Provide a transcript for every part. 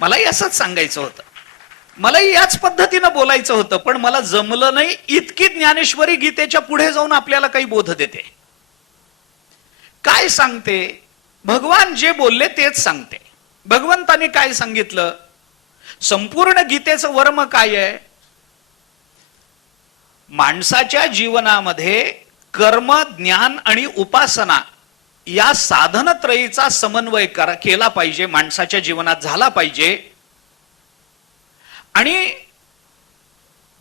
मलाही असंच सांगायचं होतं, मलाही याच पद्धतीनं बोलायचं होतं, पण मला जमलं नाही. इतकी ज्ञानेश्वरी गीतेच्या पुढे जाऊन आपल्याला काही बोध देते. काय सांगते? भगवान जे बोलले तेच सांगते. भगवंतानी काय सांगितलं? संपूर्ण गीतेचं वर्म काय आहे? माणसाच्या जीवनामध्ये कर्म, ज्ञान आणि उपासना या साधनत्रयीचा समन्वय केला पाहिजे, माणसाच्या जीवनात झाला पाहिजे. आणि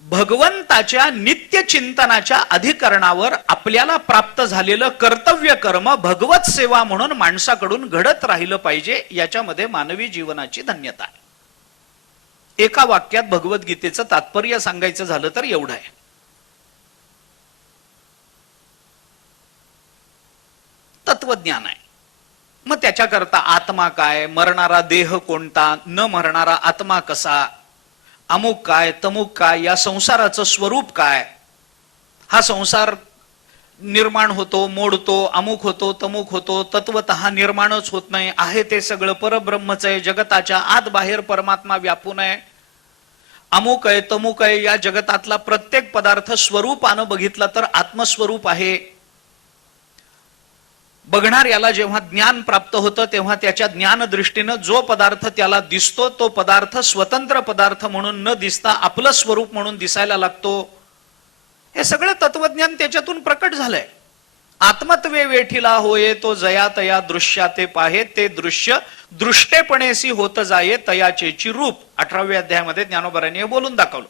भगवंताच्या नित्य चिंतनाच्या अधिकरणावर आपल्याला प्राप्त झालेलं कर्तव्य कर्म भगवत सेवा म्हणून माणसाकडून घडत राहिलं पाहिजे. याच्यामध्ये मानवी जीवनाची धन्यता आहे. एका वाक्यात भगवद्गीतेचं तात्पर्य सांगायचं झालं तर एवढं आहे. तत्वज्ञान आहे. मग त्याच्याकरता आत्मा काय, मरणारा देह कोणता, न मरणारा आत्मा कसा, अमुक काय तमुक काय, या संसाराचं स्वरूप काय, हा संसार निर्माण होतो, मोडतो, अमुक होतो, तमुक होतो, तत्वतः निर्माणच होत नाही, आहे ते सगळं परब्रह्मच आहे, जगताच्या आत बाहेर परमात्मा व्यापून आहे, अमुक आहे तमुक आहे, या जगतातला प्रत्येक पदार्थ स्वरूपानं बघितला तर आत्मस्वरूप आहे. बघणाऱ्याला जेव्हा ज्ञान प्राप्त होतं तेव्हा त्याच्या ज्ञान दृष्टीनं जो पदार्थ त्याला दिसतो तो पदार्थ स्वतंत्र पदार्थ म्हणून न दिसता आपलं स्वरूप म्हणून दिसायला लागतो. हे सगळं तत्वज्ञान त्याच्यातून प्रकट झालंय. आत्मत्वे वेठीला होये तो जया तया दृश्याते पाहे, ते दृश्य दृष्टेपणेसी होत जाये तयाचेची रूप. 18व्या अध्यायामध्ये ज्ञानोबरांनी हे बोलून दाखवलं.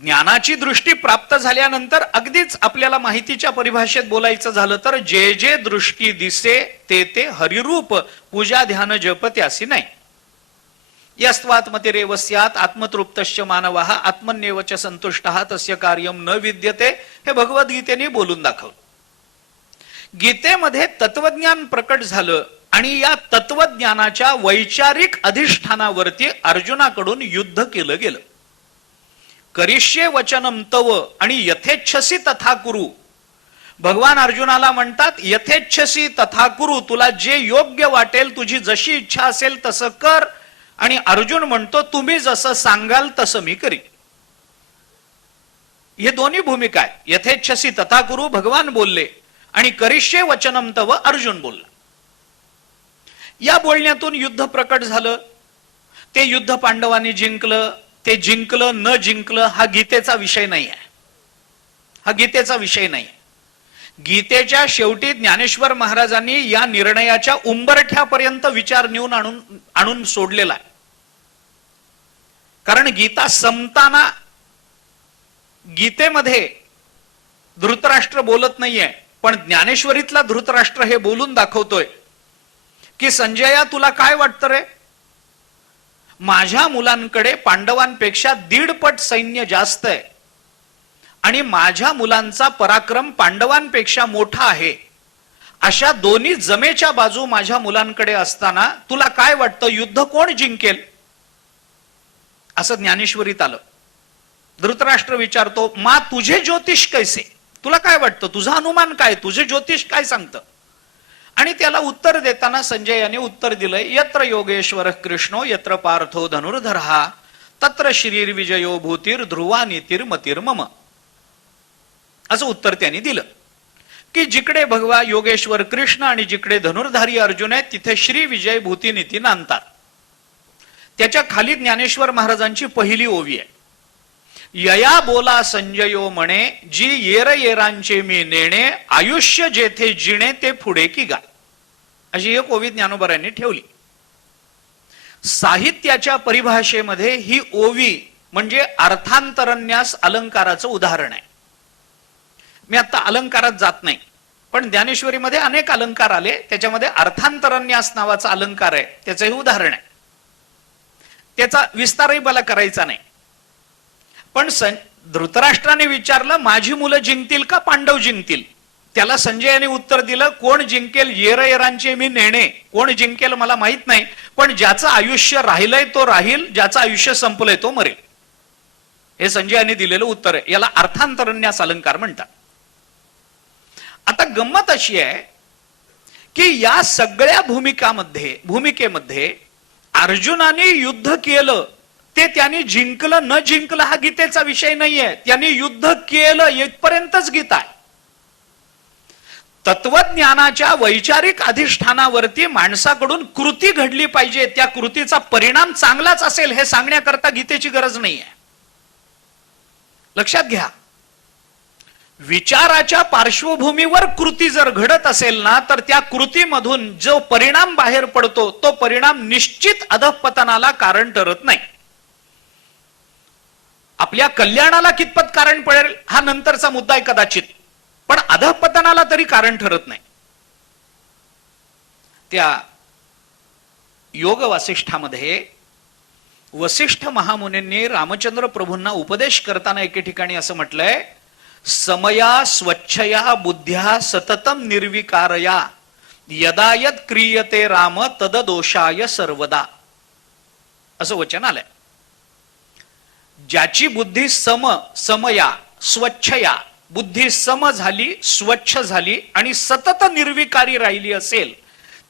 ज्ञानाची दृष्टी प्राप्त झाल्यानंतर अगदीच आपल्याला माहितीच्या परिभाषेत बोलायचं झालं तर जे जे दृष्टी दिसे ते ते हरिरूप, पूजा ध्यान जप त्यासी नाही. यस्त्वात्मतिरेव स्यात् आत्मतृप्तश्च मानवः आत्मन्येव च संतुष्टः तस्य कार्यम न विद्यते. हे भगवद्गीतेने बोलून दाखवलं. गीतेमध्ये तत्वज्ञान प्रकट झालं आणि या तत्वज्ञानाच्या वैचारिक अधिष्ठानावरती अर्जुनाकडून युद्ध केलं गेलं. करिष्ये वचनम तव आणि यथेच्छसी तथा कुरु. भगवान अर्जुनाला म्हणतात यथेच्छसी तथा कुरु, तुला जे योग्य वाटेल, तुझी जशी इच्छा असेल तसं कर. आणि अर्जुन म्हणतो तुम्ही जसं सांगाल तसं मी करीन. हे दोन्ही भूमिका आहे. यथेच्छसी तथा कुरु भगवान बोलले आणि करिष्ये वचनम तव अर्जुन बोलला. या बोलण्यातून युद्ध प्रकट झालं. ते युद्ध पांडवांनी जिंकलं. ते जिंकलं न जिंकलं हा गीतेचा विषय नाही आहे. हा गीतेचा विषय नाही. गीतेच्या शेवटी ज्ञानेश्वर महाराजांनी या निर्णयाच्या उंबरठ्यापर्यंत विचार नेऊन आणून सोडलेला आहे. कारण गीता संपताना गीतेमध्ये धृतराष्ट्र बोलत नाहीये, पण ज्ञानेश्वरीतला धृतराष्ट्र हे बोलून दाखवतोय की संजया तुला काय वाटतं रे, माझ्या मुलांकडे पांडवांपेक्षा 1.5 पट सैन्य जास्त आहे आणि माझ्या मुलांचा पराक्रम पांडवांपेक्षा मोठा आहे. अशा दोन्ही जमेच्या बाजू माझ्या मुलांकडे असताना तुला काय वाटतं युद्ध कोण जिंकेल? असं ज्ञानेश्वरीत आलं. धृतराष्ट्र विचारतो मा तुझे ज्योतिष कैसे, तुला काय वाटतं, तुझा अनुमान काय, तुझे ज्योतिष काय सांगतं? आणि त्याला उत्तर देताना संजय यांनी उत्तर दिलंय यत्र योगेश्वर कृष्णो यत्र पार्थो धनुर्धरः तत्र श्रीर विजयो भूतीर ध्रुवा नीतिर्मतीर मम. असं उत्तर त्यांनी दिलं की जिकडे भगवा योगेश्वर कृष्ण आणि जिकडे धनुर्धारी अर्जुन आहेत तिथे श्री विजय भूती नीती नांदतात. त्याच्या खाली ज्ञानेश्वर महाराजांची पहिली ओवी आहे. यया बोला संजयो म्हणे जी येर येरांचे मी नेणे आयुष्य जेथे जिणे ते पुढे की गा. अशी एक ओवी ज्ञानोबरांनी ठेवली. साहित्याच्या परिभाषेमध्ये ही ओवी म्हणजे अर्थांतरन्यास अलंकाराचं उदाहरण आहे. मी आता अलंकारात जात नाही, पण ज्ञानेश्वरीमध्ये अनेक अलंकार आले, त्याच्यामध्ये अर्थांतरन्यास नावाचा अलंकार आहे, त्याचं हे उदाहरण आहे. त्याचा विस्तारही मला करायचा नाही. पण धृतराष्ट्राने विचारलं माझी मुलं जिंकतील का पांडव जिंकतील? त्याला संजयाने उत्तर दिलं कोण जिंकेल येर येरांचे मी नेणे, कोण जिंकेल मला माहित नाही, पण ज्याचं आयुष्य राहिलंय तो राहील, ज्याचं आयुष्य संपलंय तो मरेल. हे संजयाने दिलेलं उत्तर आहे. याला अर्थांतरन्यास अलंकार म्हणतात. आता गंमत अशी आहे की या सगळ्या भूमिकेमध्ये अर्जुनाने युद्ध केलं, ते त्यांनी जिंकलं न जिंकलं हा गीतेचा विषय नाहीये. त्यांनी युद्ध केलं इथपर्यंतच गीता आहे. तत्वज्ञानाच्या वैचारिक अधिष्ठानावरती माणसाकडून कृती घडली पाहिजे, त्या कृतीचा परिणाम चांगलाच असेल हे सांगण्याकरता गीतेची गरज नाहीये. लक्षात घ्या, विचाराच्या पार्श्वभूमीवर कृती जर घडत असेल ना, तर त्या कृतीमधून जो परिणाम बाहेर पडतो तो परिणाम निश्चित अधःपतनाला कारण ठरत नाही. आपल्या कल्याणाला कितपत कारण पडेल हा नंतरचा मुद्दा आहे कदाचित, पण अधःपतनाला तरी कारण ठरत नाही. त्या योग वासिष्ठामध्ये वसिष्ठ महामुनींनी रामचंद्र प्रभूंना उपदेश करताना एके ठिकाणी असं म्हटलंय, समया स्वच्छया बुद्ध्या सततम निर्विकारया यदा यद क्रियते राम तद दोषाय सर्वदा, असं वचन आलंय. ज्याची बुद्धी समया स्वच्छया, बुद्धी सम झाली, स्वच्छ झाली आणि सतत निर्विकारी राहिली असेल,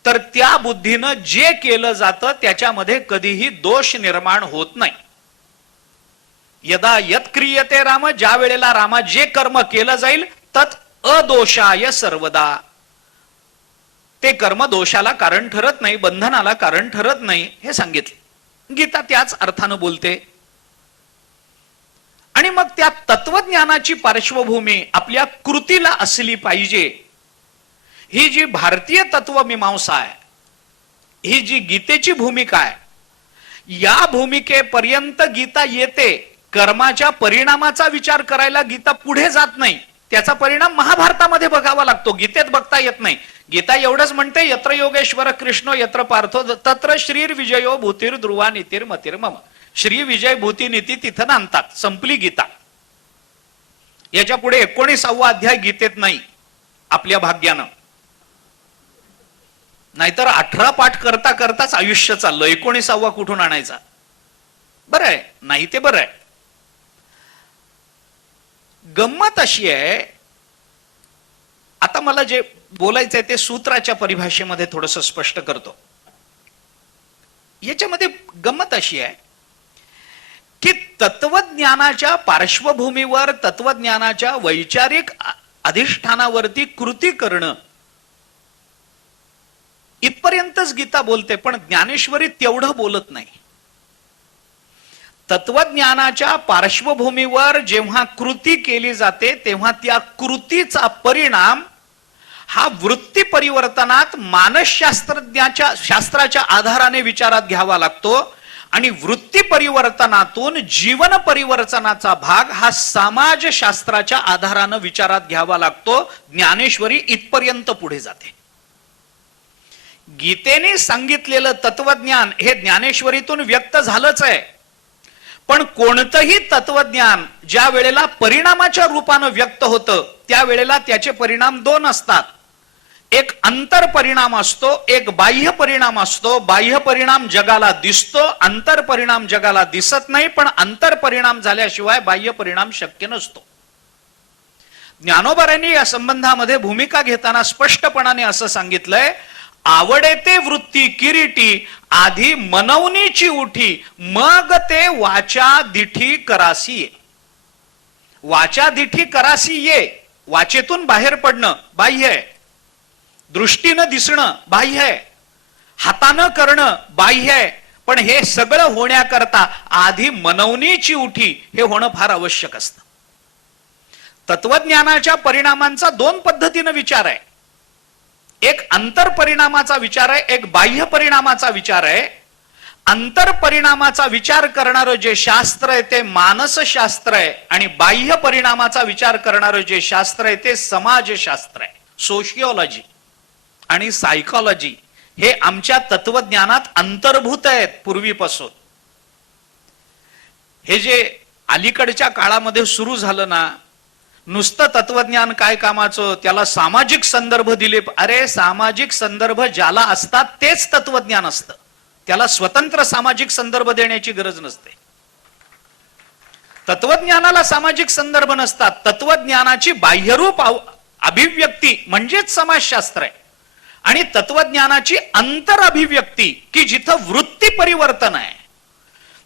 तर त्या बुद्धीनं जे केलं जातं त्याच्यामध्ये कधीही दोष निर्माण होत नाही. यदा यत क्रियते राम, ज्या वेळेला रामा जे कर्म केलं जाईल तत् अदोषाय सर्वदा, ते कर्म दोषाला कारण ठरत नाही, बंधनाला कारण ठरत नाही हे सांगितले. गीता त्याच अर्थानं बोलते. आणि मग त्या तत्वज्ञानाची पार्श्वभूमी आपल्या कृतीला असली पाहिजे. ही जी भारतीय तत्वमीमांसा आहे, ही जी गीतेची भूमिका आहे, या भूमिकेपर्यंत गीता येते. कर्माच्या परिणामाचा विचार करायला गीता पुढे जात नाही. त्याचा परिणाम महाभारतामध्ये बघावा लागतो, गीतेत बघता येत नाही. गीता एवढंच म्हणते, यत्र योगेश्वर कृष्णो यत्र पार्थो तत्र श्रीर विजयो भूतीर ध्रुवा नीतीर मतीर मम. श्री विजय भूती नीती तिथं नांदतात, संपली गीता. याच्या पुढे 19वा अध्याय गीतेत नाही आपल्या भाग्यानं. नाहीतर 18 पाठ करता करताच आयुष्य चाललं, 19वा कुठून आणायचा? बरं आहे, नाही ते बरं आहे. गंमत अशी आहे, आता मला जे बोलायचंय ते सूत्राच्या परिभाषेमध्ये थोडंसं स्पष्ट करतो. याच्यामध्ये गंमत अशी आहे की तत्वज्ञानाच्या पार्श्वभूमीवर, तत्वज्ञानाच्या वैचारिक अधिष्ठानावरती कृती करणं इथपर्यंतच गीता बोलते, पण ज्ञानेश्वरी तेवढं बोलत नाही. तत्वज्ञानाच्या पार्श्वभूमीवर जेव्हा कृती केली जाते तेव्हा त्या कृतीचा परिणाम हा वृत्ती परिवर्तनात शास्त्राच्या आधाराने विचारात घ्यावा लागतो. आणि वृत्ती परिवर्तनातून जीवन परिवर्तनाचा भाग हा समाजशास्त्राच्या आधारानं विचारात घ्यावा लागतो. ज्ञानेश्वरी इथपर्यंत पुढे जाते. गीतेने सांगितलेलं तत्वज्ञान हे ज्ञानेश्वरीतून व्यक्त झालंच आहे, पण कोणतंही तत्वज्ञान ज्या वेळेला परिणामाच्या रूपानं व्यक्त होतं त्यावेळेला त्याचे परिणाम दोन असतात. एक अंतर परिणाम असतो, एक बाह्य परिणाम असतो. बाह्य परिणाम जगाला दिसतो, अंतर परिणाम जगाला दिसत नाही, पण अंतर परिणाम झाल्याशिवाय बाह्य परिणाम शक्य नसतो. ज्ञानोबांनी या संबंधामध्ये भूमिका घेताना स्पष्टपणाने असं सांगितलंय, आवडेते वृत्ती किरीटी, आधी मनवनीची उठी, मग ते वाचा दिठी करासी ये. वाचा दिठी करासी ये, वाचेतून बाहेर पडणं बाह्य आहे, दृष्टीनं दिसणं बाह्य आहे, हातानं करणं बाह्य आहे, पण हे सगळं होण्याकरता आधी मनवनीची उठी हे होणं फार आवश्यक असतं. तत्वज्ञानाच्या परिणामांचा दोन पद्धतीनं विचार आहे. एक अंतर परिणामाचा विचार आहे, एक बाह्य परिणामाचा विचार आहे. अंतर परिणामाचा विचार करणारं जे शास्त्र आहे ते मानसशास्त्र आहे, आणि बाह्य परिणामाचा विचार करणारं जे शास्त्र आहे ते समाजशास्त्र आहे. सोशिओलॉजी आणि सायकोलॉजी हे आमच्या तत्वज्ञानात अंतर्भूत आहेत पूर्वीपासून. हे जे अलीकडच्या काळामध्ये सुरू झालं ना, नुसतं तत्वज्ञान काय कामाचं, त्याला सामाजिक संदर्भ दिले. अरे सामाजिक संदर्भ ज्याला असतात तेच तत्वज्ञान असतं, त्याला स्वतंत्र सामाजिक संदर्भ देण्याची गरज नसते. तत्वज्ञानाला सामाजिक संदर्भ नसतात. तत्वज्ञानाची बाह्यरूप अभिव्यक्ती म्हणजेच समाजशास्त्र आहे. आणि तत्वज्ञानाची अंतर अभिव्यक्ती की जिथं वृत्ती परिवर्तन आहे.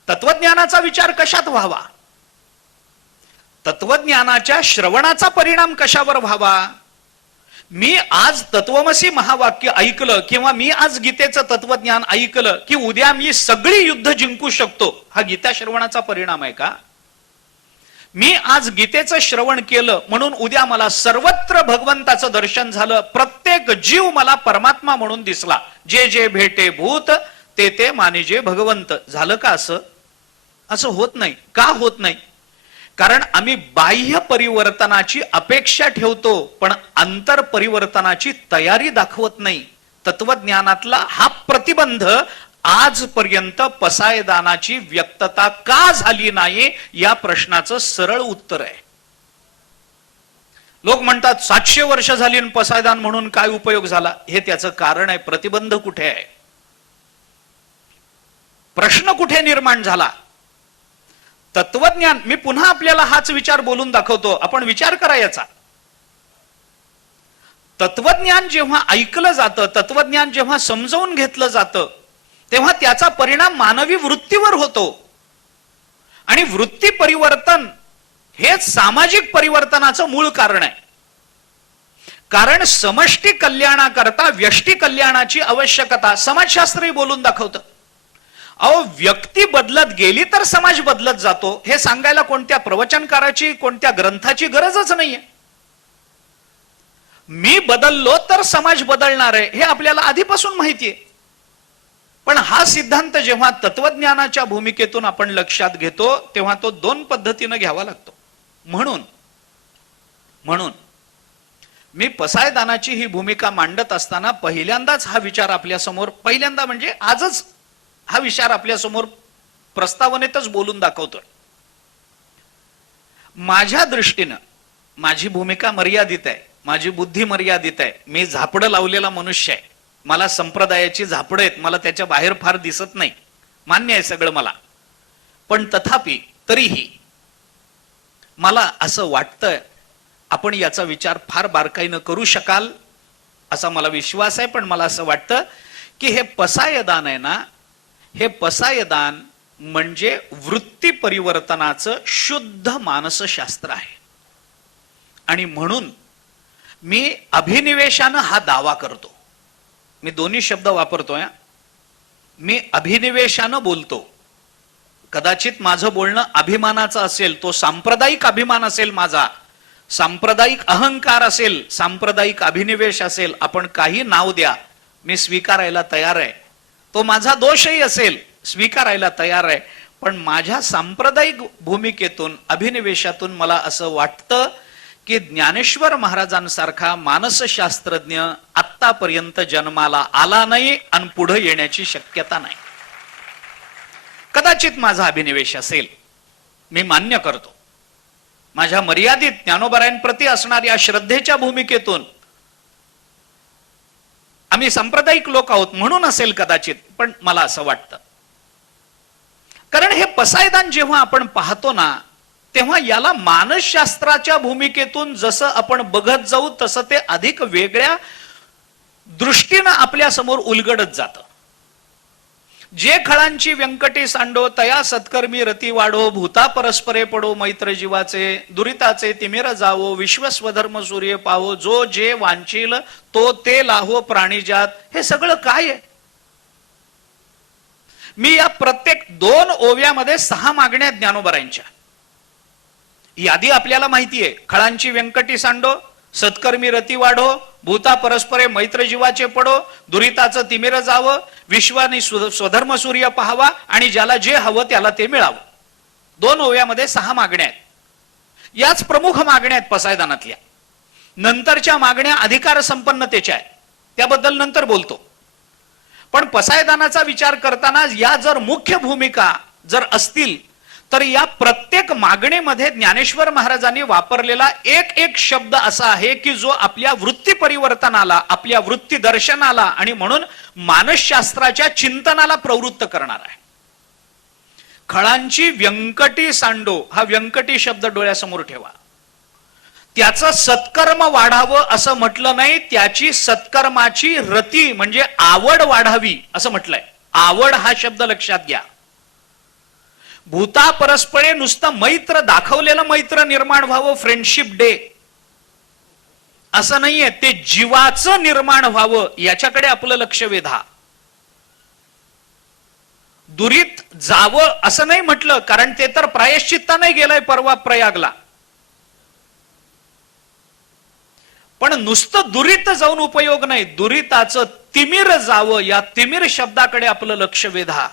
तत्वज्ञानाचा विचार कशात व्हावा, तत्वज्ञानाच्या श्रवणाचा परिणाम कशावर व्हावा. मी आज तत्वमसी महावाक्य ऐकलं किंवा मी आज गीतेचं तत्वज्ञान ऐकलं की उद्या मी सगळी युद्ध जिंकू शकतो, हा गीता श्रवणाचा परिणाम आहे का. मी आज गीतेचं श्रवण केलं म्हणून उद्या मला सर्वत्र भगवंताचं दर्शन झालं, प्रत्येक जीव मला परमात्मा म्हणून दिसला, जे जे भेटे भूत ते ते मानिजे भगवंत. झालं का असं? असं होत नाही. का होत नाही? कारण आम्ही बाह्य परिवर्तनाची अपेक्षा ठेवतो पण अंतर परिवर्तनाची तयारी दाखवत नाही. तत्वज्ञानातला हा प्रतिबंध आजपर्यंत पसायदानाची व्यक्तता का झाली नाही या प्रश्नाचं सरळ उत्तर आहे. लोक म्हणतात 700 वर्ष झाली पसायदान म्हणून काय उपयोग झाला. हे त्याचं कारण आहे. प्रतिबंध कुठे आहे, प्रश्न कुठे निर्माण झाला. तत्वज्ञान, मी पुन्हा आपल्याला हाच विचार बोलून दाखवतो, आपण विचार करा याचा. तत्वज्ञान जेव्हा ऐकलं जातं, तत्वज्ञान जेव्हा समजावून घेतलं जातं तेव्हा त्याचा परिणाम मानवी वृत्तीवर होतो. आणि वृत्ती परिवर्तन हेच सामाजिक परिवर्तनाचं मूळ कारण आहे. कारण समष्टी कल्याणाकरता व्यष्टी कल्याणाची आवश्यकता समाजशास्त्रही बोलून दाखवतं. अहो, व्यक्ती बदलत गेली तर समाज बदलत जातो, हे सांगायला कोणत्या प्रवचनकाराची कोणत्या ग्रंथाची गरजच नाहीये. मी बदललो तर समाज बदलणार आहे हे आपल्याला आधीपासून माहितीये. पण हा सिद्धांत जेव्हा तत्वज्ञानाच्या भूमिकेतून आपण लक्षात घेतो तेव्हा तो दोन पद्धतीने घ्यावा लागतो. म्हणून मी पसायदानाची ही भूमिका मांडत असताना पहिल्यांदाच हा विचार आपल्या समोर, पहिल्यांदा म्हणजे आजच हा विचार आपल्या समोर प्रस्तावनेतच बोलून दाखवतोय. माझ्या दृष्टीनं माझी भूमिका मर्यादित आहे, माझी बुद्धी मर्यादित आहे. मी झापडं लावलेला मनुष्य आहे, मला संप्रदायाची झापडं आहेत, मला त्याच्या बाहेर फार दिसत नाही, मान्य आहे सगळं मला. पण तथापि तरीही मला असं वाटतं आपण याचा विचार फार बारकाईनं करू शकाल असा मला विश्वास आहे. पण मला असं वाटतं की हे पसायदान आहे ना, हे पसायदान म्हणजे वृत्ती परिवर्तनाचं शुद्ध मानसशास्त्र आहे. आणि म्हणून मी अभिनिवेशानं हा दावा करतो. मी दोन्ही शब्द वापरतोय. मी अभिनिवेशानं बोलतो. कदाचित माझं बोलणं अभिमानाचं असेल, तो सांप्रदायिक अभिमान असेल, माझा सांप्रदायिक अहंकार असेल, सांप्रदायिक अभिनिवेश असेल, आपण काही नाव द्या, मी स्वीकारायला तयार आहे. तो माझा दोषही असेल, स्वीकारायला तयार आहे. पण माझ्या सांप्रदायिक भूमिकेतून अभिनिवेशातून मला असं वाटतं की ज्ञानेश्वर महाराजांसारखा मानसशास्त्रज्ञ आतापर्यंत जन्माला आला नाही आणि पुढे येण्याची शक्यता नाही. कदाचित माझा अभिनिवेश असेल, मी मान्य करतो. माझ्या मर्यादित ज्ञानोबरायांप्रती असणाऱ्या श्रद्धेच्या भूमिकेतून आम्ही सांप्रदायिक लोक आहोत म्हणून असेल कदाचित. पण मला असं वाटतं, कारण हे पसायदान जेव्हा आपण पाहतो ना तेव्हा याला मानसशास्त्राच्या भूमिकेतून जसं आपण बघत जाऊ तसं ते अधिक वेगळ्या दृष्टीनं आपल्या समोर उलगडत जातं. जे खळांची व्यंकटी सांडो तया सत्कर्मी रती वाढो, भूता परस्परे पडो मैत्र जीवाचे, दुरिताचे तिमिर जावो, विश्वस्वधर्म सूर्य पावो, जो जे वांछील तो ते लाहो प्राणीजात. हे सगळं काय आहे? मी या प्रत्येक 2 ओव्यामध्ये 6 मागण्या ज्ञानोबरांच्या. यादी आपल्याला माहितीये. खळांची व्यंकटी सांडो, सत्कर्मी रती वाढो, भूता परस्परे मैत्र जीवाचे पडो, दुरिताचं तिमिर जावं, विश्वानी स्वधर्म सूर्य पाहावा आणि ज्याला जे हवं त्याला ते मिळावं. 2 ओव्यामध्ये 6 मागण्या आहेत. याच प्रमुख मागण्या आहेत पसायदानातल्या. नंतरच्या मागण्या अधिकार संपन्नतेच्या आहेत, त्याबद्दल नंतर बोलतो. पण पसायदानाचा विचार करताना या जर मुख्य भूमिका जर असतील तर या प्रत्येक मागणीमध्ये ज्ञानेश्वर महाराजांनी वापरलेला एक शब्द असा आहे की जो आपल्या वृत्ती परिवर्तनाला, आपल्या वृत्ती दर्शनाला आणि म्हणून मानसशास्त्राच्या चिंतनाला प्रवृत्त करणार आहे. खळांची व्यंकटी सांडो, हा व्यंकटी शब्द डोळ्यासमोर ठेवा. त्याचं सत्कर्म वाढावं असं म्हटलं नाही, त्याची सत्कर्माची रती म्हणजे आवड वाढावी असं म्हटलंय. आवड हा शब्द लक्षात घ्या. भूता परस्परे नुसतं मैत्र दाखवलेलं मैत्र निर्माण व्हावं, फ्रेंडशिप डे असं नाहीये, ते जीवाचं निर्माण व्हावं याच्याकडे आपलं लक्ष वेधा. दुरीत जावं असं नाही म्हटलं, कारण ते तर प्रायश्चित्ता नाही गेलंय परवा प्रयागला. पण नुसतं दुरीत जाऊन उपयोग नाही, दुरिताचं तिमिर जावं, या तिमिर शब्दाकडे आपलं लक्ष वेधा.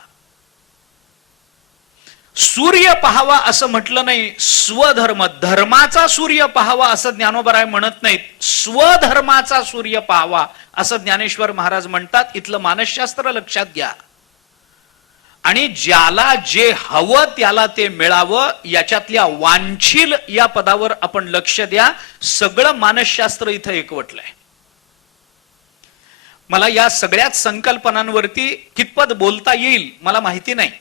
सूर्य पाहावा असं म्हटलं नाही, स्वधर्म, धर्माचा सूर्य पाहावा असं ज्ञानोबराय म्हणत नाहीत, स्वधर्माचा सूर्य पाहावा असं ज्ञानेश्वर महाराज म्हणतात. इथलं मानसशास्त्र लक्षात घ्या. आणि ज्याला जे हवं त्याला ते मिळावं, याच्यातल्या वांछील या पदावर आपण लक्ष द्या. सगळं मानसशास्त्र इथं एकवटलंय. मला या सगळ्याच संकल्पनांवरती कितपत बोलता येईल मला माहिती नाही,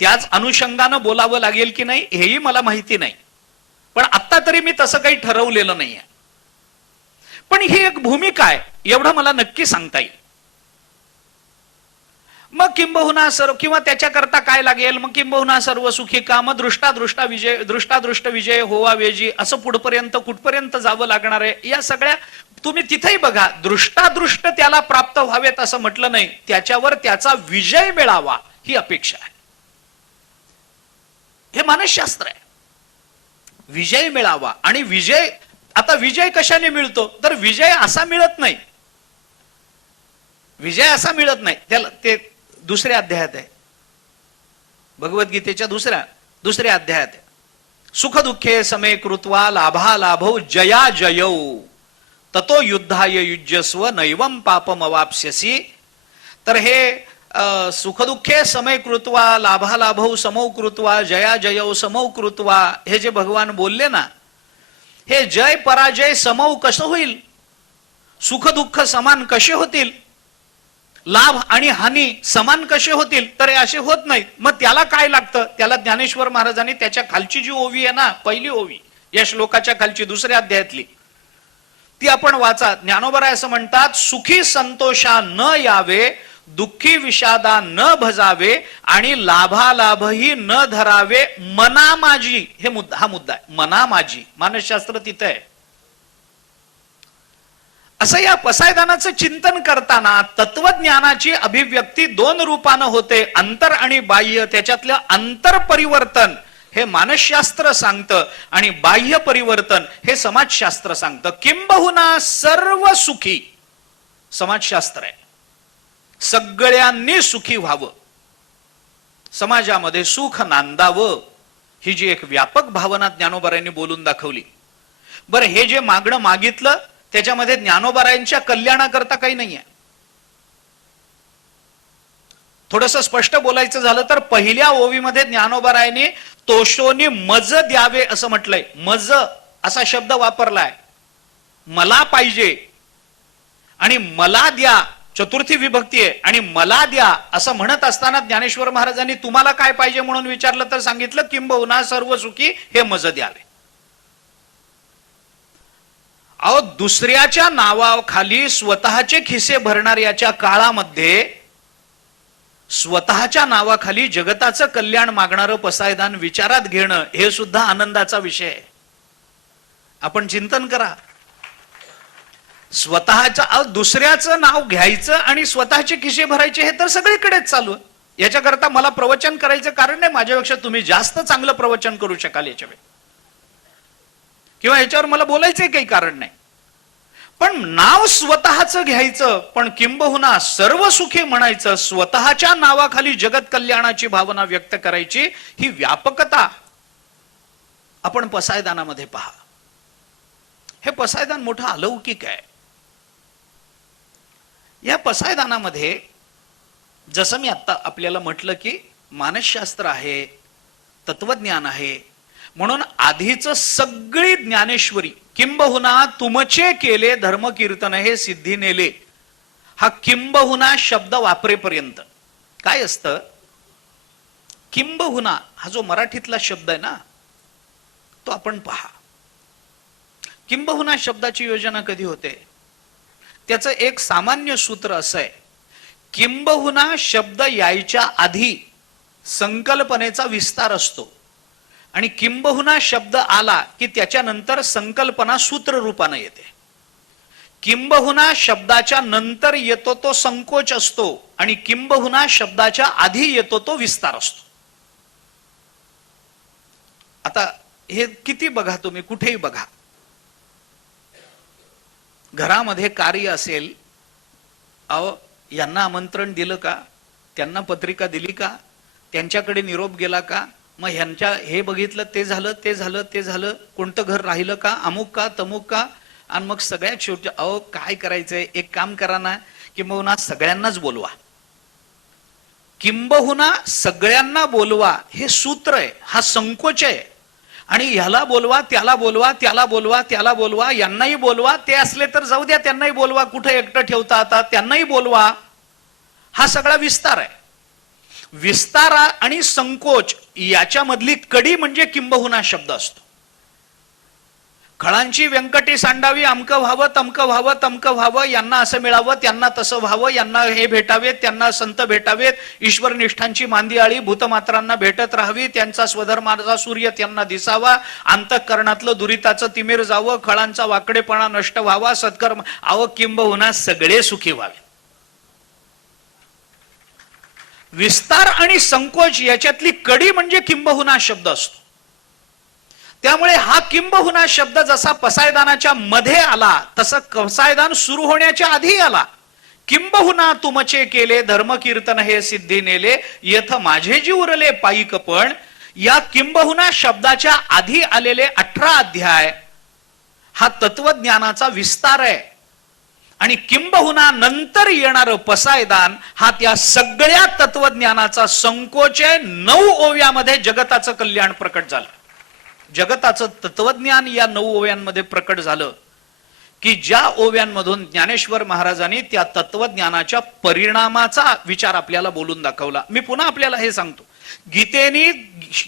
त्याच अनुषंगानं बोलावं लागेल की नाही हेही मला माहिती नाही, पण आत्ता तरी मी तसं काही ठरवलेलं नाहीये. पण ही एक भूमिका आहे एवढं मला नक्की सांगता येईल. मग किंबहुना सर्व, किंवा त्याच्याकरता काय लागेल, मग किंबहुना सर्व सुखी काम दृष्टादृष्ट विजय होवा वेजी असं पुढपर्यंत कुठपर्यंत जावं लागणार आहे. या सगळ्या तुम्ही तिथेही बघा, दृष्टादृष्ट त्याला प्राप्त व्हावेत असं म्हटलं नाही, त्याच्यावर त्याचा विजय मिळावा ही अपेक्षा आहे. हे मानसशास्त्र आहे. विजय मिळावा. आणि विजय, आता विजय कशाने मिळतो, तर विजय असा मिळत नाही, विजय असा मिळत नाही. त्याला ते दुसऱ्या अध्यायात आहे, भगवद्गीतेच्या दुसऱ्या अध्यायात आहे. सुख दुःखे समे कृत्वा लाभा लाभौ जया जयौ ततो युद्धाय युज्यस्व नैवम पापम अवाप्स्यसि. तर हे सुखदुःखे समय कृत्वा लाभा लाभौ समौ कृत्वा जया जयौ समौ कृत्वा, हे जे भगवान बोलले ना, हे जय पराजय समौ कसं होईल, सुख दुःख समान कसे होतील, लाभ आणि हानी समान कसे होतील, तर असे होत नाहीत. मग त्याला काय लागतं, त्याला ज्ञानेश्वर महाराजांनी त्याच्या खालची जी ओवी आहे ना, पहिली ओवी या श्लोकाच्या खालची दुसऱ्या अध्यायातली, ती आपण वाचा. ज्ञानोबराय असं म्हणतात, सुखी संतोषा न यावे, दुःखी विषादा न भजावे, आणि लाभालाभही न धरावे मना माझी. हा मुद्दा आहे, मना माझी. मानसशास्त्र तिथे आहे. असं या पसायदानाचं चिंतन करताना तत्वज्ञानाची अभिव्यक्ती दोन रूपानं होते, अंतर आणि बाह्य. त्याच्यातलं अंतर परिवर्तन हे मानसशास्त्र सांगतं आणि बाह्य परिवर्तन हे समाजशास्त्र सांगतं. किंबहुना सर्व सुखी समाजशास्त्र आहे. सगळ्यांनी सुखी व्हावं, समाजामध्ये सुख नांदावं, ही जी एक व्यापक भावना ज्ञानोबारायांनी बोलून दाखवली. बरं, हे जे मागणं मागितलं त्याच्यामध्ये ज्ञानोबारायांच्या कल्याणाकरता काही नाहीये. थोडस स्पष्ट बोलायचं झालं तर पहिल्या ओवीमध्ये ज्ञानोबारायांनी तोषोनी मज द्यावे असं म्हटलंय. मज असा शब्द वापरलाय, मला पाहिजे आणि मला द्या, चतुर्थी विभक्ती आहे, आणि मला द्या असं म्हणत असताना ज्ञानेश्वर महाराजांनी तुम्हाला काय पाहिजे म्हणून विचारलं तर सांगितलं किंबहुना सर्व सुखी हे मज द्यावे. अहो, दुसऱ्याच्या नावाखाली स्वतःचे खिसे भरणाऱ्याच्या काळामध्ये स्वतःच्या नावाखाली जगताचं कल्याण मागणारं पसायदान विचारात घेणं हे सुद्धा आनंदाचा विषय आहे. आपण चिंतन करा. स्वतःच्या, दुसऱ्याचं नाव घ्यायचं आणि स्वतःचे खिसे भरायचे हे तर सगळीकडेच चालू आहे. याच्याकरता मला प्रवचन करायचं कारण नाही, माझ्यापेक्षा तुम्ही जास्त चांगलं प्रवचन करू शकाल याच्यावर, किंवा याच्यावर मला बोलायचं काही कारण नाही. पण नाव स्वतःच घ्यायचं, पण किंबहुना सर्व सुखी म्हणायचं, स्वतःच्या नावाखाली जगत कल्याणाची भावना व्यक्त करायची, ही व्यापकता आपण पसायदानामध्ये पहा. हे पसायदान मोठं अलौकिक आहे. या पसायदानामध्ये जसं मी आता आपल्याला म्हटलं की मानसशास्त्र आहे, तत्वज्ञान आहे, म्हणून आधीच सगळी ज्ञानेश्वरी किंबहुना तुमचे केले धर्म कीर्तन हे सिद्धी नेले, हा किंबहुना शब्द वापरेपर्यंत काय असतं, किंबहुना हा जो मराठीतला शब्द आहे ना, तो आपण पहा. किंबहुना शब्दाची योजना कधी होते? त्याचं एक सामान्य सूत्र असं आहे, किंबहुना शब्द यायच्या आधी संकल्पनेचा विस्तार असतो आणि किंबहुना शब्द आला की त्याच्यानंतर संकल्पना सूत्र रूपाने येते. किंबहुना शब्दाच्या नंतर येतो तो संकोच असतो आणि किंबहुना शब्दाच्या आधी येतो तो विस्तार असतो. आता हे किती बघा, तुम्ही कुठेही बघा, घरामध्ये कार्य असेल, अहो यांना आमंत्रण दिलं का, त्यांना पत्रिका दिली का, त्यांच्याकडे निरोप गेला का, मग ह्यांच्या हे बघितलं, ते झालं, ते झालं, ते झालं, कोणतं घर राहिलं का, अमुक का तमुक का, आणि मग सगळ्यात शेवटी अहो काय करायचंय, एक काम करा ना, किंबहुना सगळ्यांनाच बोलवा. किंबहुना सगळ्यांना बोलवा हे सूत्र आहे, हा संकोच आहे. आणि ह्याला बोलवा, त्याला बोलवा, त्याला बोलवा, त्याला बोलवा, यांनाही बोलवा, ते असले तर जाऊ द्या, त्यांनाही बोलवा, कुठे एकटं ठेवता आता, त्यांनाही बोलवा. हा सगळा विस्तार आहे. विस्तार आणि संकोच याच्यामधली कडी म्हणजे किंबहुना शब्द असतो. खळांची व्यंकटी सांडावी, अमकं व्हावं, तमकं व्हावं, तमकं व्हावं, यांना असं मिळावं, त्यांना तसं व्हावं, यांना हे भेटावेत, त्यांना संत भेटावेत, ईश्वर निष्ठांची मांदी आळी भूतमात्रांना भेटत राहावी, त्यांचा स्वधर्माचा सूर्य त्यांना दिसावा, अंतःकरणातलं दुरिताचं तिमिर जावं, खळांचा वाकडेपणा नष्ट व्हावा, सत्कर्म अहो किंबहुना सगळे सुखी व्हावे. विस्तार आणि संकोच याच्यातली कडी म्हणजे किंबहुना शब्द असतो. त्यामुळे हा किंबहुना शब्द जसा पसायदानाच्या मध्ये आला तसं पसायदान सुरू होण्याच्या आधी आला. किंबहुना तुमचे केले धर्म कीर्तन हे सिद्धी नेले, यथ माझे जी उरले पायिक पण. या किंबहुना शब्दाच्या आधी आलेले 18 अध्याय हा तत्वज्ञानाचा विस्तार आहे आणि किंबहुना नंतर येणारं पसायदान हा त्या सगळ्या तत्वज्ञानाचा संकोच आहे. 9 ओव्यामध्ये जगताचं कल्याण प्रकट झालं. जगताचं तत्वज्ञान या 9 ओव्यांमध्ये प्रकट झालं की ज्या ओव्यांमधून ज्ञानेश्वर महाराजांनी त्या तत्वज्ञानाच्या परिणामाचा विचार आपल्याला बोलून दाखवला. मी पुन्हा आपल्याला हे सांगतो,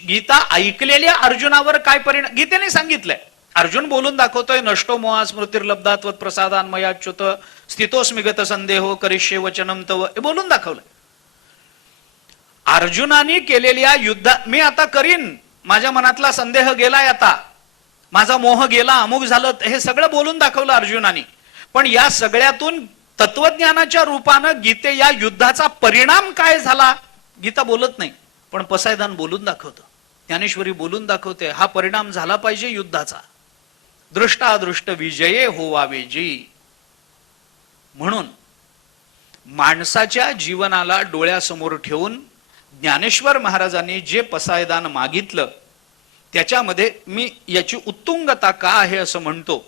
गीता ऐकलेल्या अर्जुनावर काय परिणाम गीतेने सांगितलंय. अर्जुन बोलून दाखवतोय, नष्टो मोहा स्मृतिर्लब्धा त्वत्प्रसादान मयाच्युत स्थितोस्मि गत संदेहो करिष्ये वचनम तव, हे बोलून दाखवलंय. अर्जुनाने केलेल्या युद्धात मी आता करीन, माझ्या मनातला संदेह गेलाय, आता माझा मोह गेला, अमुक झालं, हे सगळं बोलून दाखवलं अर्जुनाने. पण या सगळ्यातून तत्वज्ञानाच्या रूपानं गीते या युद्धाचा परिणाम काय झाला गीता बोलत नाही, पण पसायदान बोलून दाखवतं, ज्ञानेश्वरी बोलून दाखवते. हा परिणाम झाला पाहिजे युद्धाचा, दृष्टादृष्ट विजये होवावे जी. म्हणून माणसाच्या जीवनाला डोळ्यासमोर ठेवून ज्ञानेश्वर महाराजांनी जे पसायदान मागितलं त्याच्यामध्ये मी याची उत्तुंगता का आहे असं म्हणतो.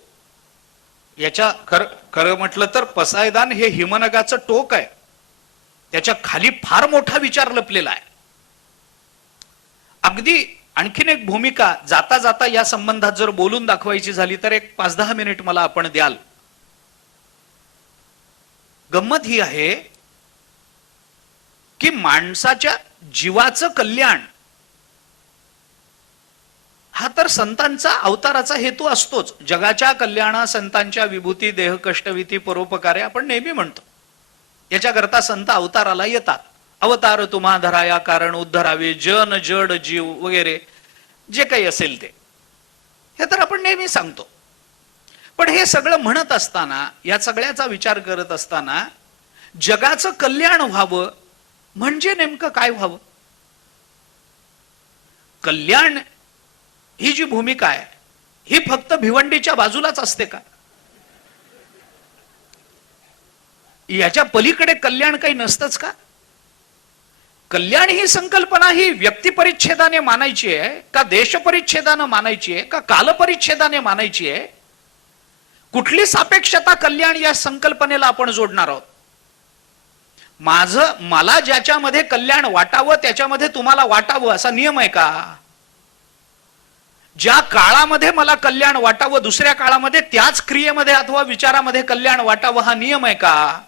याच्या खरं म्हटलं तर पसायदान हे हिमनगाचं टोक आहे, त्याच्या खाली फार मोठा विचार लपलेला आहे. अगदी आणखीन एक भूमिका जाता जाता या संबंधात जर बोलून दाखवायची झाली तर एक 5-10 मिनिट मला आपण द्याल. गंमत ही आहे की माणसाच्या जीवाचं कल्याण हा तर संतांचा अवताराचा हेतू असतोच. जगाच्या कल्याणा संतांच्या विभूती देह कष्टविती परोपकारे आपण नेहमी म्हणतो. याच्याकरता संत अवताराला येतात. अवतार तुम्हा धराया कारण उद्धरावे जन जड जीव वगैरे जे काही असेल ते, हे तर आपण नेहमी सांगतो. पण हे सगळं म्हणत असताना, या सगळ्याचा विचार करत असताना जगाचं कल्याण व्हावं म्हणजे नेमकं काय व्हावं? कल्याण ही जी भूमिका आहे ही फक्त भिवंडीच्या बाजूलाच असते का? याच्या पलीकडे कल्याण काही नसतंच का? कल्याण ही संकल्पना ही व्यक्तिपरिच्छेदाने मानायची आहे का देशपरिच्छेदाने मानायची आहे का कालपरिच्छेदाने मानायची आहे? कुठली सापेक्षता कल्याण या संकल्पनेला आपण जोडणार आहोत? मला ज्याच्यामध्ये कल्याण वाटावं त्याच्यामध्ये तुम्हाला वाटावं असा नियम आहे का? ज्या काळामध्ये मला कल्याण वाटावं दुसऱ्या काळामध्ये त्याच क्रियेमध्ये अथवा विचारामध्ये कल्याण वाटावं हा नियम आहे का?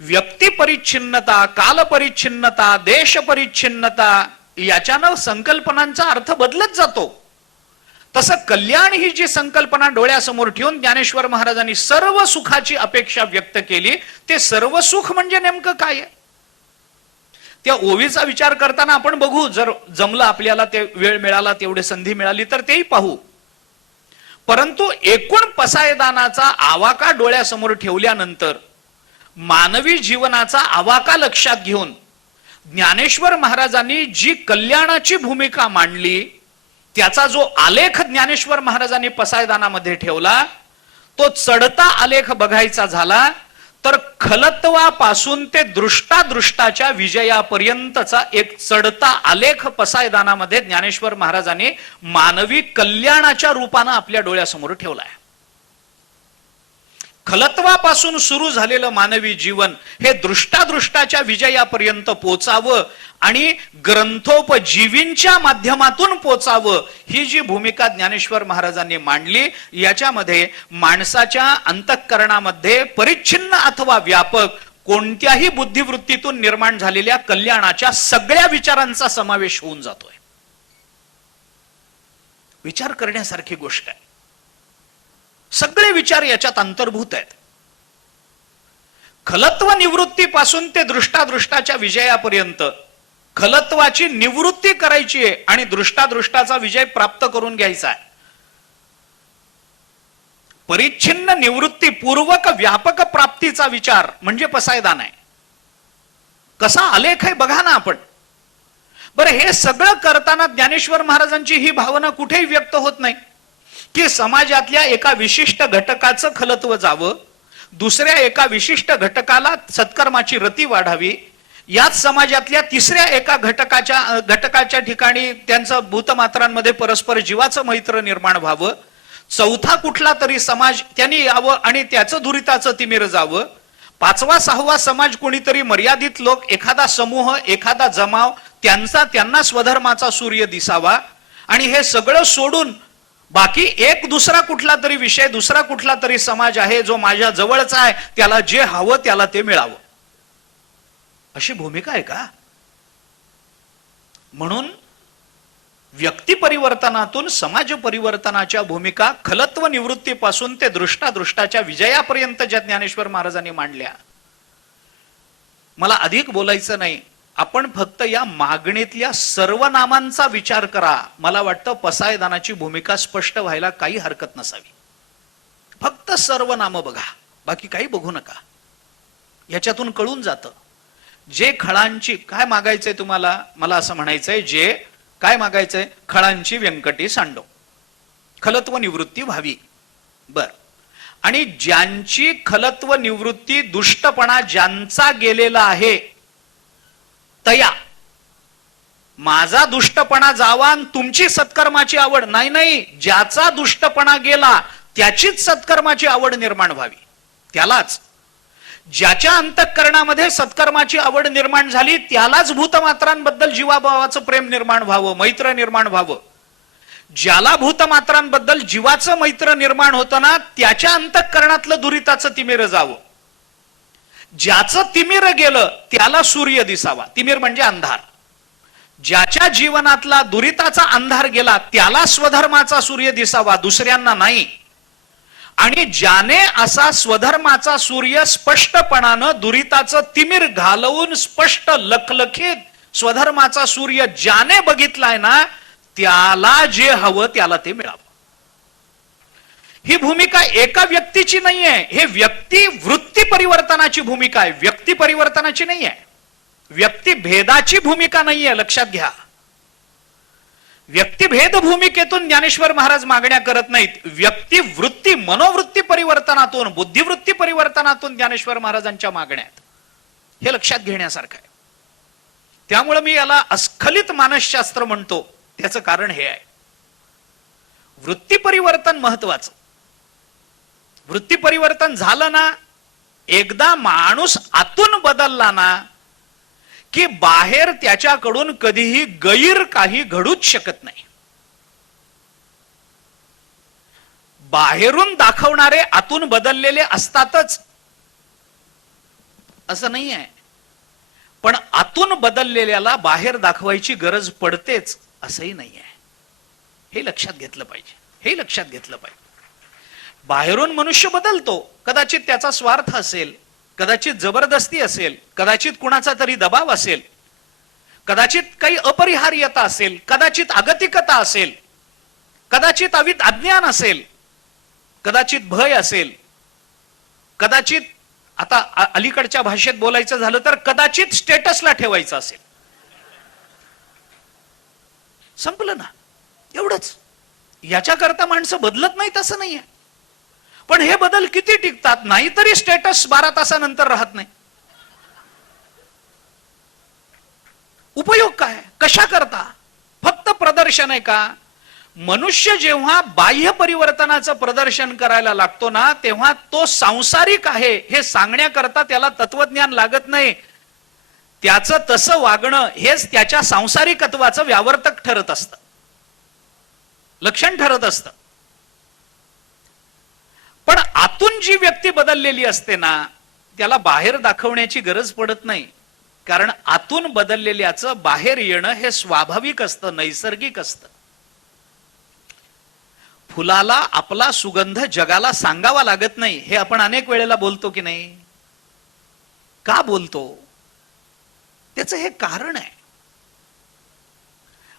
व्यक्तिपरिच्छिन्नता, कालपरिच्छिन्नता, देशपरिच्छिन्नता याच्यानं संकल्पनांचा अर्थ बदलत जातो. तसं कल्याण ही जी संकल्पना डोळ्यासमोर ठेवून ज्ञानेश्वर महाराजांनी सर्व सुखाची अपेक्षा व्यक्त केली. ते सर्व सुख म्हणजे नेमकं काय आहे? त्या ओवीचा विचार करताना आपण बघू, जर जमलं आपल्याला, ते वेळ मिळाला, तेवढी संधी मिळाली तर तेही पाहू. परंतु एकूण पसायदानाचा आवाका डोळ्यासमोर ठेवल्यानंतर मानवी जीवनाचा आवाका लक्षात घेऊन ज्ञानेश्वर महाराजांनी जी कल्याणाची भूमिका मांडली, त्याचा जो आलेख ज्ञानेश्वर महाराजांनी पसायदानामध्ये ठेवला, तो चढता आलेख बघायचा झाला तर खलत्वापासून ते दृष्टादृष्टाच्या विजयापर्यंतचा एक चढता आलेख पसायदानामध्ये ज्ञानेश्वर महाराजांनी मानवी कल्याणाच्या रूपानं आपल्या डोळ्यासमोर ठेवलाय. खलत्वापासून सुरू झालेलं मानवी जीवन हे दृष्टादृष्टाच्या विजयापर्यंत पोचावं आणि ग्रंथोपजीवींच्या माध्यमातून पोचावं, ही जी भूमिका ज्ञानेश्वर महाराजांनी मांडली, याच्यामध्ये माणसाच्या अंतःकरणामध्ये परिच्छिन्न अथवा व्यापक कोणत्याही बुद्धिवृत्तीतून निर्माण झालेल्या कल्याणाच्या सगळ्या विचारांचा समावेश होऊन जातोय. विचार करण्यासारखी गोष्ट आहे. सगळे विचार याच्यात अंतर्भूत आहेत. खलत्व निवृत्तीपासून ते दृष्टादृष्टाच्या विजयापर्यंत खलत्वाची निवृत्ती करायची आहे आणि दृष्टादृष्टाचा विजय प्राप्त करून घ्यायचा आहे. परिच्छिन्न निवृत्तीपूर्वक व्यापक प्राप्तीचा विचार म्हणजे पसायदान आहे. कसा आलेख आहे बघा ना आपण. बरं, हे सगळं करताना ज्ञानेश्वर महाराजांची ही भावना कुठेही व्यक्त होत नाही की समाजातल्या एका विशिष्ट घटकाचं खलत्व जावं, दुसऱ्या एका विशिष्ट घटकाला सत्कर्माची रती वाढावी, याच समाजातल्या तिसऱ्या एका घटकाच्या ठिकाणी त्यांचं भूतमात्रांमध्ये परस्पर जीवाचं मैत्र निर्माण व्हावं, चौथा कुठला तरी समाज त्यांनी यावं आणि त्याचं दुरिताचं तिमिर जावं, पाचवा सहावा समाज कोणीतरी मर्यादित लोक, एखादा समूह, एखादा जमाव, त्यांना स्वधर्माचा सूर्य दिसावा, आणि हे सगळं सोडून बाकी एक दुसरा कुठला तरी विषय, दुसरा कुठला तरी समाज आहे जो माझ्या जवळचा आहे, त्याला जे हवं त्याला ते मिळावं, अशी भूमिका आहे का? म्हणून व्यक्ती परिवर्तनातून समाज परिवर्तनाच्या भूमिका खलत्व निवृत्तीपासून ते दृष्टादृष्टाच्या विजयापर्यंत ज्या ज्ञानेश्वर महाराजांनी मांडल्या, मला अधिक बोलायचं नाही. आपण फक्त या मागणीतल्या सर्व नामांचा विचार करा. मला वाटतं पसायदानाची भूमिका स्पष्ट व्हायला काही हरकत नसावी. फक्त सर्व नाम बघा, बाकी काही बघू नका. याच्यातून कळून जातं जे खळांची, काय मागायचंय तुम्हाला, मला असं म्हणायचंय, जे काय मागायचंय, खळांची व्यंकटी सांडो, खलत्व निवृत्ती व्हावी. बर, आणि ज्यांची खलत्व निवृत्ती, दुष्टपणा ज्यांचा गेलेला आहे तया, माझा दुष्टपणा जावा आणि तुमची सत्कर्माची आवड नाही, नाही, ज्याचा दुष्टपणा गेला त्याचीच सत्कर्माची आवड निर्माण व्हावी. त्यालाच, ज्याच्या अंतःकरणामध्ये सत्कर्माची आवड निर्माण झाली त्यालाच भूतमात्रांबद्दल जीवाभावाचं प्रेम निर्माण व्हावं, मैत्र निर्माण व्हावं. ज्याला भूतमात्रांबद्दल जीवाचं मैत्र निर्माण होतं ना, त्याच्या अंतःकरणातलं दुरिताचं तिमिर जावं. ज्याचं तिमिर गेलं त्याला सूर्य दिसावा. तिमिर म्हणजे अंधार. ज्याच्या जीवनातला दुरिताचा अंधार गेला त्याला स्वधर्माचा सूर्य दिसावा, दुसऱ्यांना नाही. आणि ज्याने असा स्वधर्माचा सूर्य स्पष्टपणानं दुरिताचं तिमिर घालवून स्पष्ट लखलखीत स्वधर्माचा सूर्य ज्याने बघितलाय ना, त्याला जे हवं त्याला ते मिळावं. ही भूमिका एका व्यक्तीची नाहीये, हे व्यक्ती वृत्ती परिवर्तनाची भूमिका आहे, व्यक्ती परिवर्तनाची नाहीये, व्यक्ती भेदाची भूमिका नाहीये. लक्षात घ्या, व्यक्तिभेद भूमिकेतून ज्ञानेश्वर महाराज मागण्या करत नाहीत. व्यक्ती वृत्ती, मनोवृत्ती परिवर्तनातून, बुद्धिवृत्ती परिवर्तनातून ज्ञानेश्वर महाराजांच्या मागण्या आहेत. हे लक्षात घेण्यासारखं आहे. त्यामुळे मी याला अस्खलित मानसशास्त्र म्हणतो. त्याचं कारण हे आहे, वृत्ती परिवर्तन महत्वाचं. वृत्ती परिवर्तन झालं ना, एकदा माणूस आतून बदलला ना की बाहेर त्याच्याकडून कधीही गैर काही घडूच शकत नाही. बाहेरून दाखवणारे आतून बदललेले असतातच असं नाही आहे, पण आतून बदललेल्याला बाहेर दाखवायची गरज पडतेच असंही नाही आहे. हे लक्षात घेतलं पाहिजे. हे लक्षात घेतलं पाहिजे. बाहेरून मनुष्य बदलतो, कदाचित त्याचा स्वार्थ असेल, कदाचित जबरदस्ती असेल, कदाचित कुणाचा तरी दबाव असेल, कदाचित काही अपरिहार्यता असेल, कदाचित आगतिकता असेल, कदाचित अज्ञान असेल, कदाचित भय असेल, कदाचित आता अलीकडच्या भाषेत बोलायचं झालं तर कदाचित स्टेटसला ठेवायचं असेल. संपलं ना, एवढंच. याच्याकरता माणसं बदलत नाहीत असं नाहीये, पण हे बदल किती टिकतात? नाहीतरी स्टेटस 12 तासानंतर राहत नाही. उपयोग काय? कशा करता? फक्त प्रदर्शन आहे का? मनुष्य जेव्हा बाह्य परिवर्तनाचं प्रदर्शन करायला लागतो ना, तेव्हा तो सांसारिक आहे हे सांगण्याकरता त्याला तत्वज्ञान लागत नाही. त्याचं तसं वागणं हेच त्याच्या सांसारिकत्वाचं व्यावर्तक ठरत असतं, लक्षण ठरत असतं. पण आतून जी व्यक्ती बदललेली असते ना, त्याला बाहेर दाखवण्याची गरज पडत नाही, कारण आतून बदललेल्याचं बाहेर येणं हे स्वाभाविक असतं, नैसर्गिक असतं. फुलाला आपला सुगंध जगाला सांगावा लागत नाही, हे आपण अनेक वेळेला बोलतो की नाही? का बोलतो? त्याचं हे कारण आहे.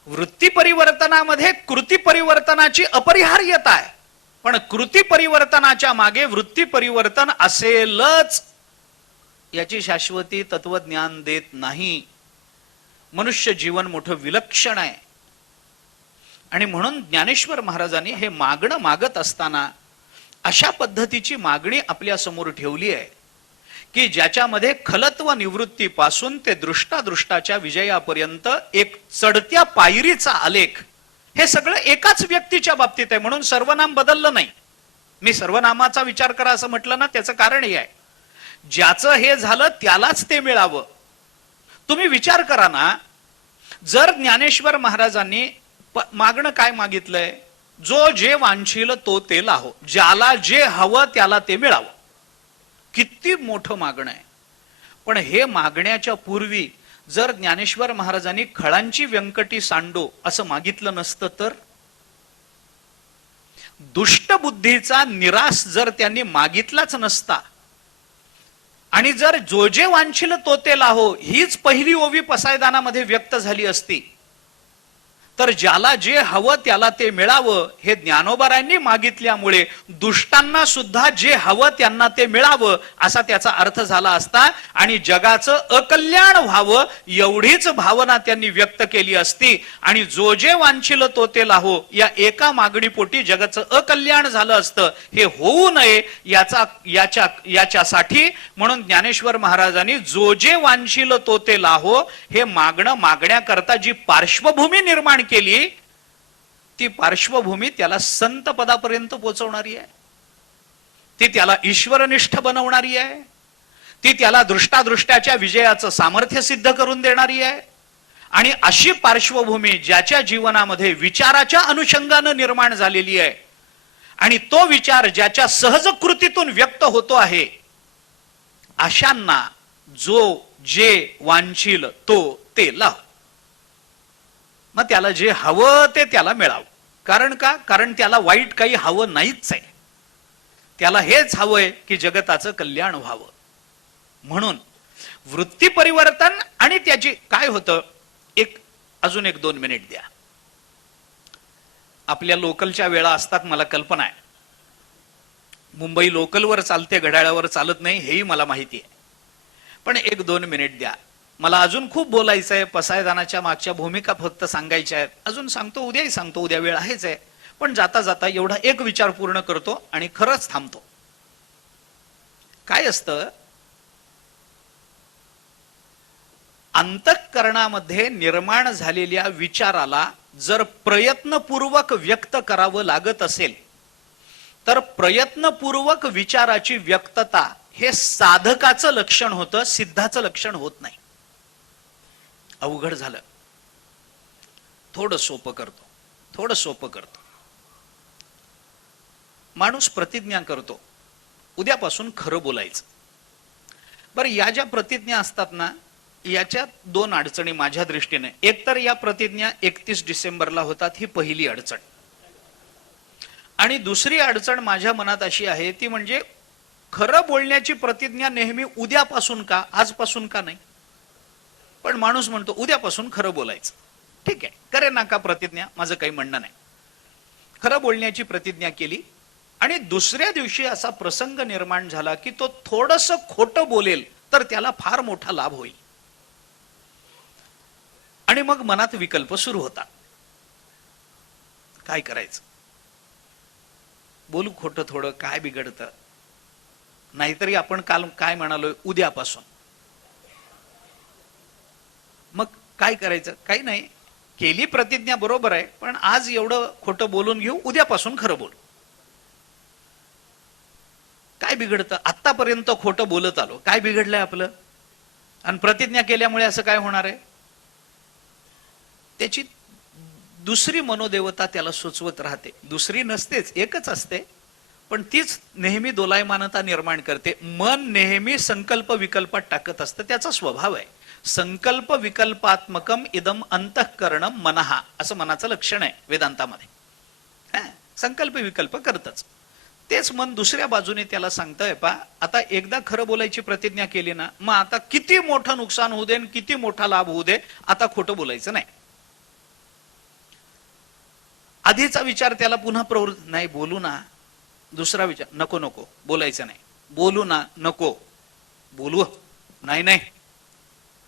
वृत्ती परिवर्तनामध्ये कृती परिवर्तनाची अपरिहार्यता आहे, पण कृती परिवर्तनाच्या मागे वृत्ती परिवर्तन असेलच याची शाश्वती तत्वज्ञान देत नाही. मनुष्य जीवन मोठं विलक्षण आहे. आणि म्हणून ज्ञानेश्वर महाराजांनी हे मागणं मागत असताना अशा पद्धतीची मागणी आपल्या समोर ठेवली आहे की ज्याच्यामध्ये खलत्व निवृत्तीपासून ते दृष्टादृष्टाच्या विजयापर्यंत एक चढत्या पायरीचा आलेख, हे सगळं एकाच व्यक्तीच्या बाबतीत आहे. म्हणून सर्वनाम बदललं नाही. मी सर्वनामाचा विचार करा असं म्हटलं ना, त्याचं कारण हे आहे, ज्याचं हे झालं त्यालाच ते मिळावं. तुम्ही विचार करा ना, जर ज्ञानेश्वर महाराजांनी मागणं काय मागितलंय? जो जे वांछील तो ते लाहो, ज्याला जे हवं त्याला ते मिळावं. किती मोठं मागणं आहे. पण हे मागण्याच्या पूर्वी जर ज्ञानेश्वर महाराजांनी खळांची व्यंकटी सांडो असं मागितलं नसतं तर, दुष्ट बुद्धीचा निराश जर त्यांनी मागितलाच नसता, आणि जर जो जे वांछील तो ते लाहो हीच पहिली ओवी पसायदानामध्ये व्यक्त झाली असती, तर ज्याला जे हवं त्याला ते मिळावं हे ज्ञानोबारायांनी मागितल्यामुळे दुष्टांना सुद्धा जे हवं त्यांना ते मिळावं असा त्याचा अर्थ झाला असता, आणि जगाचं अकल्याण व्हावं एवढीच भावना त्यांनी व्यक्त केली असती. आणि जो जे वांछील तो ते लाहो या एका मागणीपोटी जगाचं अकल्याण झालं असतं. हे होऊ नये याच्यासाठी म्हणून ज्ञानेश्वर महाराजांनी जो जे वांछील तो ते लाहो हे मागणं मागण्याकरता जी पार्श्वभूमी निर्माण केली, ती पार्श्वभूमी त्याला संत पदापर्यंत पोहोचवणारी आहे, ती त्याला ईश्वरनिष्ठ बनवणारी आहे, ती त्याला दृष्टादृष्टाच्या विजयाचं सामर्थ्य सिद्ध करून देणारी आहे. आणि अशी पार्श्वभूमी ज्याच्या जीवनामध्ये विचाराच्या अनुषंगानं निर्माण झालेली आहे, आणि तो विचार ज्याच्या सहज कृतीतून व्यक्त होतो आहे, अशांना जो जे वांछील तो ते लाव, मग त्याला जे हवं ते त्याला मिळावं. कारण का? कारण त्याला वाईट काही हवं नाहीच आहे. त्याला हेच हवंय की जगताचं कल्याण व्हावं. म्हणून वृत्ती परिवर्तन आणि त्याची काय होतं, अजून 1-2 मिनिट द्या. आपल्या लोकलच्या वेळा असतात, मला कल्पना आहे. मुंबई लोकलवर चालते, घड्याळावर चालत नाही, हेही मला माहिती आहे. पण 1-2 मिनिट द्या. मला अजून खूप बोलायचं आहे. पसायदानाच्या मागच्या भूमिका फक्त सांगायच्या आहेत. अजून सांगतो, उद्याही सांगतो, उद्या वेळ आहेच आहे. पण जाता जाता एवढा एक विचार पूर्ण करतो आणि खरंच थांबतो. काय असतं, अंतःकरणामध्ये निर्माण झालेल्या विचाराला जर प्रयत्नपूर्वक व्यक्त करावं लागत असेल, तर प्रयत्नपूर्वक विचाराची व्यक्तता हे साधकाचं लक्षण होतं, सिद्धाचं लक्षण होत नाही. अवघड झालं. थोडं सोपं करतो. माणूस प्रतिज्ञा करतो, उद्यापासून खरं बोलायचं. बरं, या ज्या प्रतिज्ञा असतात ना, याच्यात 2 अडचणी माझ्या दृष्टीने. एक तर या प्रतिज्ञा 31 डिसेंबरला होतात, ही पहिली अडचण. आणि दुसरी अडचण माझ्या मनात अशी आहे ती म्हणजे खरं बोलण्याची प्रतिज्ञा नेहमी उद्यापासून का, आजपासून का नाही. पण माणूस म्हणतो उद्यापासून खरं बोलायचं. ठीक आहे, करे नाका प्रतिज्ञा, माझं काही म्हणणं नाही. खरं बोलण्याची प्रतिज्ञा केली आणि दुसऱ्या दिवशी असा प्रसंग निर्माण झाला की तो थोडंसं खोटं बोलेल तर त्याला फार मोठा लाभ होईल. आणि मग मनात विकल्प सुरू होता, काय करायचं, बोलू खोटं थोडं, काय बिघडतं, नाहीतरी आपण काल काय म्हणालोय उद्यापासून. मग काय करायचं, काही नाही, केली प्रतिज्ञा बरोबर आहे, पण आज एवढं खोटं बोलून घेऊ, उद्यापासून खरं बोलू. काय बिघडतं, आतापर्यंत खोटं बोलत आलो, काय बिघडलंय आपलं. आणि प्रतिज्ञा केल्यामुळे असं काय होणार आहे, त्याची दुसरी मनोदेवता त्याला सुचवत राहते. दुसरी नसतेच, एकच असते, पण तीच नेहमी दोलायमानता निर्माण करते. मन नेहमी संकल्प विकल्पात टाकत असतं, त्याचा स्वभाव आहे. संकल्प विकल्पात्मकम इदम अंतःकरणम मनहा, असं मनाचं लक्षण आहे वेदांतामध्ये. संकल्प विकल्प करतच. तेच मन दुसऱ्या बाजूने त्याला सांगतंय, पा आता एकदा खरं बोलायची प्रतिज्ञा केली ना, मग आता किती मोठं नुकसान होऊ दे, किती मोठा लाभ होऊ दे, आता खोटं बोलायचं नाही. आधीचा विचार त्याला पुन्हा प्रवृत्त, नाही बोलू ना. दुसरा विचार, नको नको बोलायचं नाही, बोलू ना, नको बोलू, नाही नाही,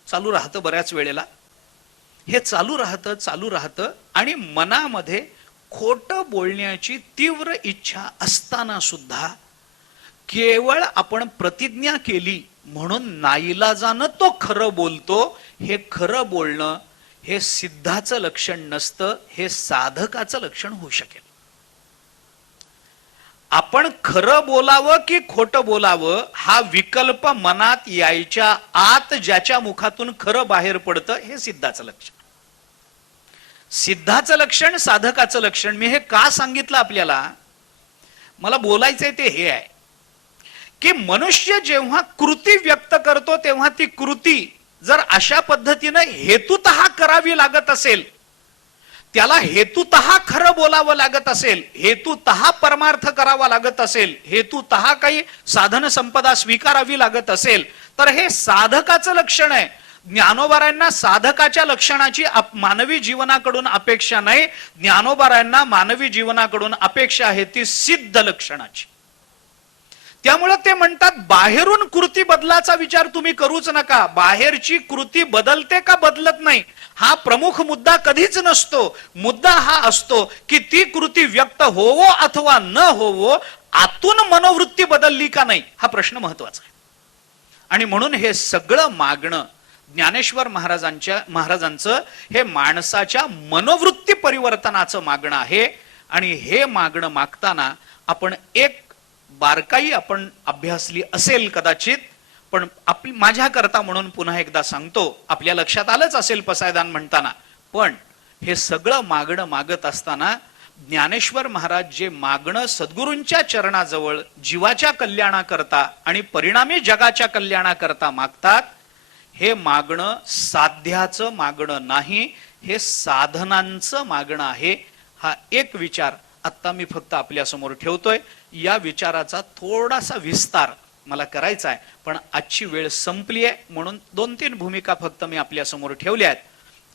चालू राहतं बऱ्याच वेळेला. हे चालू राहतं आणि मनामध्ये खोटं बोलण्याची तीव्र इच्छा असताना सुद्धा केवळ आपण प्रतिज्ञा केली म्हणून नाईलाजानं तो खरं बोलतो. हे खरं बोलणं हे सिद्धाचं लक्षण नसतं, हे साधकाचं लक्षण होऊ शकेल. आपण खरं बोलावं की खोटं बोलावं हा विकल्प मनात यायच्या आत ज्याच्या मुखातून खरं बाहेर पडतं हे सिद्धाचं लक्षण. सिद्धाचं लक्षण, साधकाचं लक्षण. मी हे का सांगितलं आपल्याला, मला बोलायचंय ते हे आहे की मनुष्य जेव्हा कृती व्यक्त करतो तेव्हा ती कृती जर अशा पद्धतीनं हेतुतः करावी लागत असेल, त्याला हेतुतः खरं बोलावं लागत असेल, हेतुतः परमार्थ करावा लागत असेल, हेतुतः काही साधन संपदा स्वीकारावी लागत असेल, तर हे साधकाचं लक्षण आहे. ज्ञानोबारायांना साधकाच्या लक्षणाची मानवी जीवनाकडून अपेक्षा नाही. ज्ञानोबारायांना मानवी जीवनाकडून अपेक्षा आहे ती सिद्ध लक्षणाची. त्यामुळे ते म्हणतात बाहेरून कृती बदलाचा विचार तुम्ही करूच नका. बाहेरची कृती बदलते का बदलत नाही हा प्रमुख मुद्दा कधीच नसतो. मुद्दा हा असतो की ती कृती व्यक्त होवो अथवा न होवो, आतून मनोवृत्ती बदलली का नाही हा प्रश्न महत्वाचा आहे. आणि म्हणून हे सगळं मागणं ज्ञानेश्वर महाराजांचं हे माणसाच्या मनोवृत्ती परिवर्तनाचं मागणं आहे. आणि हे मागणं मागताना आपण एक बारकाई आपण अभ्यासली असेल कदाचित, पण माझ्या करता म्हणून पुन्हा एकदा सांगतो, आपल्या लक्षात आलंच असेल पसायदान म्हणताना, पण हे सगळं मागणं मागत असताना ज्ञानेश्वर महाराज जे मागणं सद्गुरूंच्या चरणाजवळ जीवाच्या कल्याणाकरता आणि परिणामी जगाच्या कल्याणाकरता मागतात, हे मागणं साध्याचं मागणं नाही, हे साधनांचं मागणं आहे. हा एक विचार आता मी फक्त आपल्या समोर ठेवतोय. या विचाराचा थोडासा विस्तार मला करायचा आहे, पण आजची वेळ संपली आहे म्हणून 2-3 भूमिका फक्त मी आपल्या समोर ठेवल्या आहेत.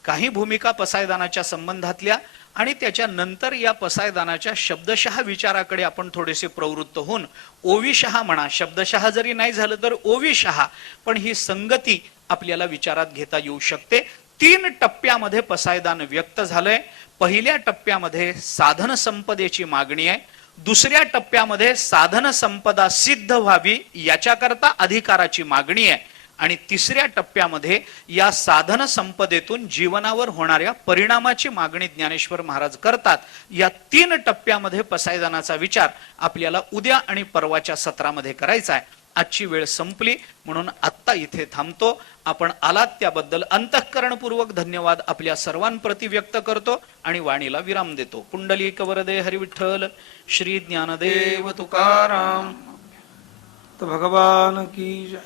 काही भूमिका पसायदानाच्या संबंधातल्या आणि त्याच्यानंतर या पसायदानाच्या शब्दशः विचाराकडे आपण थोडेसे प्रवृत्त होऊन ओविशः म्हणा, शब्दशः जरी नाही झालं तर ओविशः, पण ही संगती आपल्याला विचारात घेता येऊ शकते. 3 टप्प्यामध्ये पसायदान व्यक्त झालंय. पहिल्या टप्प्यामध्ये साधन संपदेची मागणी आहे. दुसऱ्या टप्प्यामध्ये साधन संपदा सिद्ध व्हावी याच्याकरता अधिकाराची मागणी आहे. आणि तिसऱ्या टप्प्यामध्ये या साधन संपदेतून जीवनावर होणाऱ्या परिणामाची मागणी ज्ञानेश्वर महाराज करतात. या 3 टप्प्यामध्ये पसायदानाचा विचार आपल्याला उद्या आणि परवाच्या सत्रामध्ये करायचा आहे. आजची वेळ संपली म्हणून आत्ता इथे थांबतो. आपण आलात त्याबद्दल अंतःकरणपूर्वक धन्यवाद आपल्या सर्वांप्रती व्यक्त करतो आणि वाणीला विराम देतो. पुंडलिक वरदे हरी विठ्ठल. श्री ज्ञानदेव तुकाराम तो भगवान की जय.